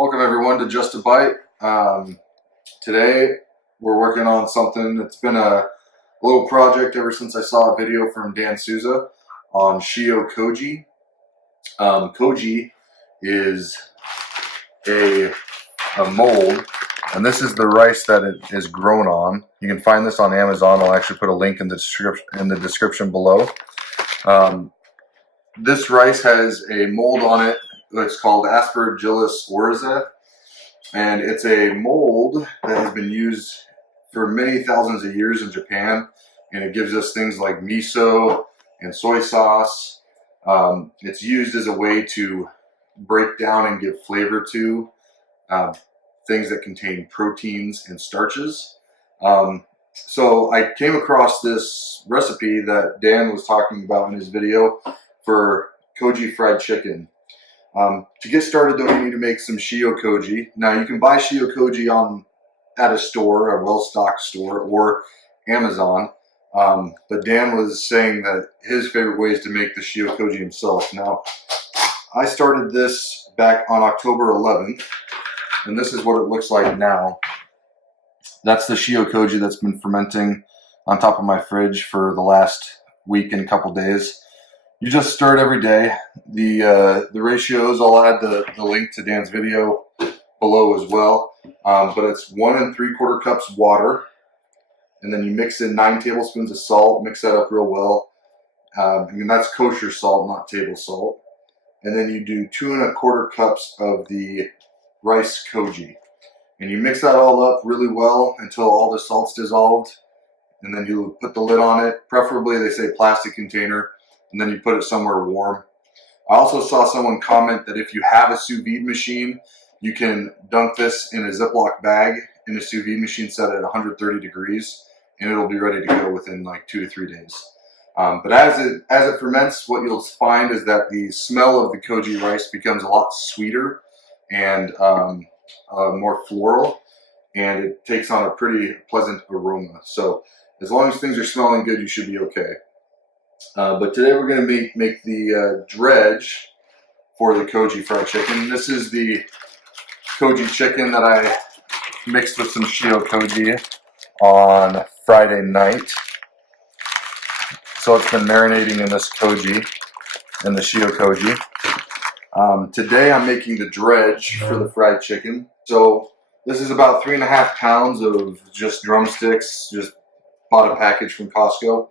Welcome everyone to Just a Bite. Today we're working on something that's been a little project ever since I saw a video from Dan Souza on Shio Koji. Koji is a mold, and this is the rice that it is grown on. You can find this on Amazon. I'll actually put a link in the description below. This rice has a mold on it. It's called Aspergillus oryza, and it's a mold that has been used for many thousands of years in Japan, and it gives us things like miso and soy sauce. It's used as a way to break down and give flavor to things that contain proteins and starches. So I came across this recipe that Dan was talking about in his video for Koji fried chicken. To get started though, you need to make some Shio Koji. Now you can buy Shio Koji at a store, a well-stocked store, or Amazon. But Dan was saying that his favorite way is to make the Shio Koji himself. Now, I started this back on October 11th, and this is what it looks like now. That's the Shio Koji that's been fermenting on top of my fridge for the last week and a couple days. You just stir it every day. The ratios, I'll add the link to Dan's video below as well. But it's 1 3/4 cups water, and then you mix in 9 tablespoons of salt. Mix that up real well. And that's kosher salt, not table salt. And then you do 2 1/4 cups of the rice koji, and you mix that all up really well until all the salt's dissolved. And then you put the lid on it. Preferably, they say plastic container. And then you put it somewhere warm. I also saw someone comment that if you have a sous vide machine, you can dunk this in a Ziploc bag in a sous vide machine set at 130 degrees, and it'll be ready to go within like 2 to 3 days. But as it ferments, what you'll find is that the smell of the koji rice becomes a lot sweeter and more floral, and it takes on a pretty pleasant aroma. So as long as things are smelling good, you should be okay. But today we're going to make the dredge for the koji fried chicken. This is the koji chicken that I mixed with some Shio Koji on Friday night. So it's been marinating in this koji, in the Shio Koji. Today I'm making the dredge for the fried chicken. So this is about 3.5 pounds of just drumsticks, just bought a package from Costco.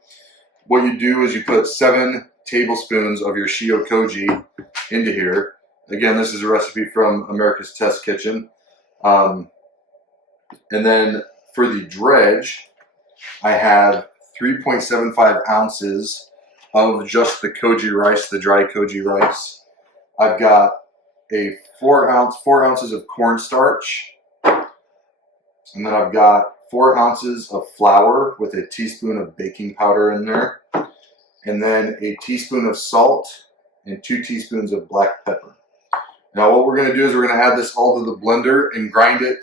What you do is you put 7 tablespoons of your Shio Koji into here. Again, this is a recipe from America's Test Kitchen. And then for the dredge, I have 3.75 ounces of just the koji rice, the dry koji rice. I've got a 4 ounces of cornstarch. And then I've got 4 ounces of flour with a teaspoon of baking powder in there, and then a teaspoon of salt and 2 teaspoons of black pepper. Now what we're going to do is we're going to add this all to the blender and grind it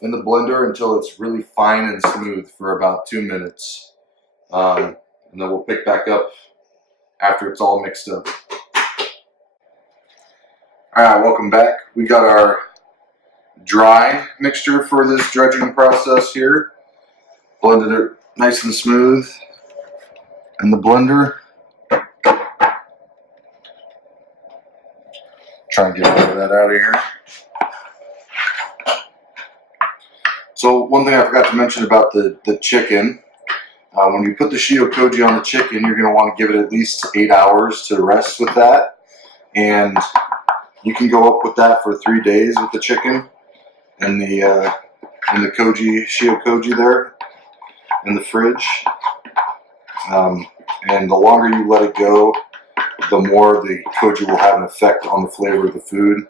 in the blender until it's really fine and smooth for about 2 minutes. And then we'll pick back up after it's all mixed up. Alright, welcome back. We got our dry mixture for this dredging process here. Blended it nice and smooth in the blender. Try and get all of that out of here. So one thing I forgot to mention about the chicken, when you put the Shio Koji on the chicken, you're going to want to give it at least 8 hours to rest with that, and you can go up with that for 3 days with the chicken in the koji, Shio Koji there in the fridge. And the longer you let it go, the more the koji will have an effect on the flavor of the food,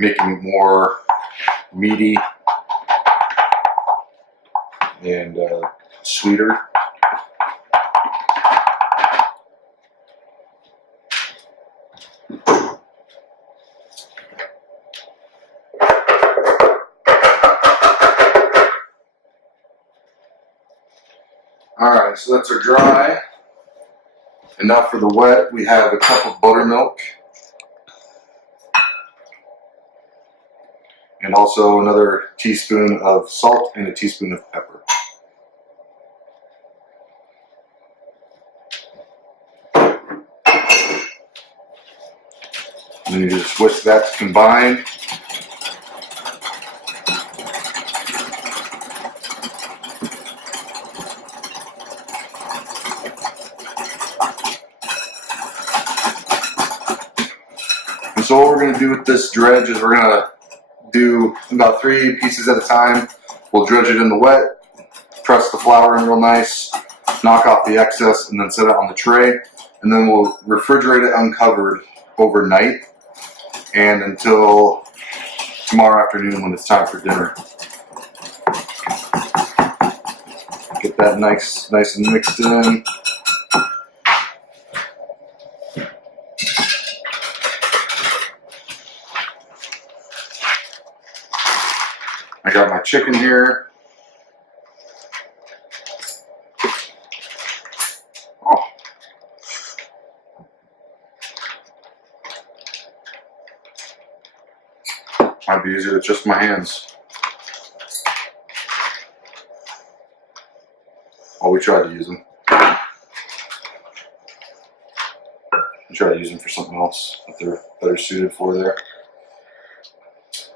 making it more meaty and sweeter. Alright, so that's our dry. And now for the wet, we have a cup of buttermilk. and also another teaspoon of salt and a teaspoon of pepper. And then you just whisk that to combine. And so what we're going to do with this dredge is we're going to do about 3 pieces at a time. We'll dredge it in the wet, press the flour in real nice, knock off the excess, and then set it on the tray. And then we'll refrigerate it uncovered overnight and until tomorrow afternoon when it's time for dinner. Get that nice and mixed in. I got my chicken here. Oh. Might be easier with just my hands. Oh, we tried to use them. We try to use them for something else that they're better suited for there.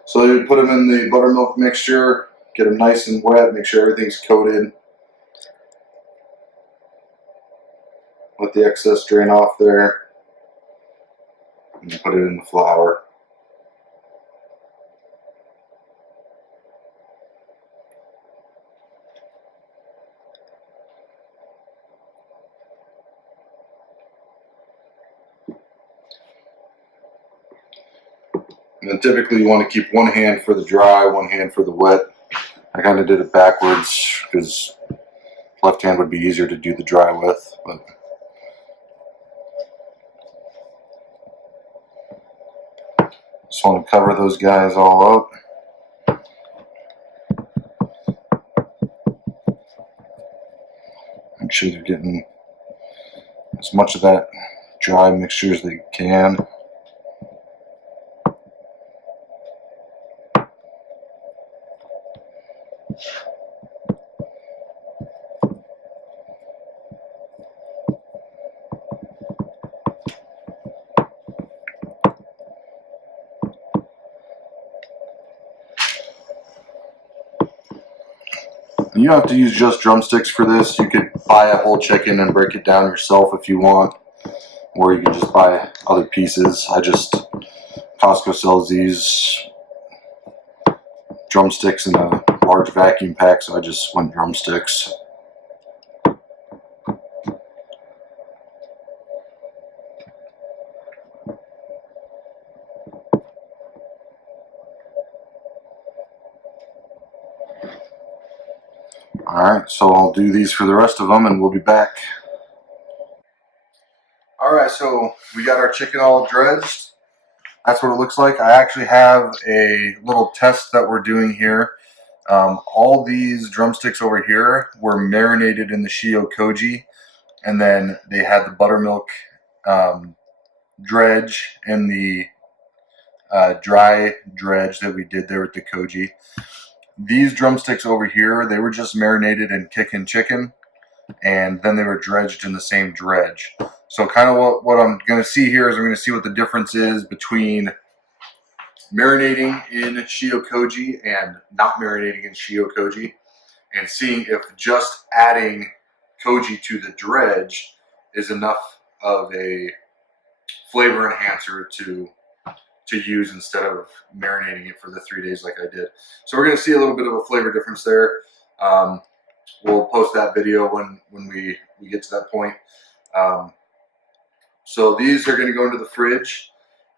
So you put them in the buttermilk mixture, get them nice and wet, make sure everything's coated. Let the excess drain off there. And you put it in the flour. And then typically you want to keep one hand for the dry, one hand for the wet. I kind of did it backwards because left hand would be easier to do the dry with. But just want to cover those guys all up. Make sure they're getting as much of that dry mixture as they can. You don't have to use just drumsticks for this. You could buy a whole chicken and break it down yourself if you want, or you can just buy other pieces. Costco sells these drumsticks in a large vacuum pack, so I just went drumsticks. Alright, so I'll do these for the rest of them and we'll be back. Alright, so we got our chicken all dredged. That's what it looks like. I actually have a little test that we're doing here. All these drumsticks over here were marinated in the Shio Koji, and then they had the buttermilk dredge and the dry dredge that we did there with the Koji. These drumsticks over here, they were just marinated in kickin' chicken, and then they were dredged in the same dredge. So kind of what I'm going to see here is I'm going to see what the difference is between marinating in Shio Koji and not marinating in Shio Koji, and seeing if just adding Koji to the dredge is enough of a flavor enhancer to use instead of marinating it for the 3 days like I did. So we're going to see a little bit of a flavor difference there. We'll post that video when we get to that point. So these are going to go into the fridge,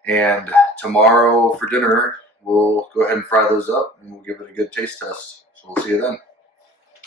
and tomorrow for dinner we'll go ahead and fry those up and we'll give it a good taste test. So we'll see you then.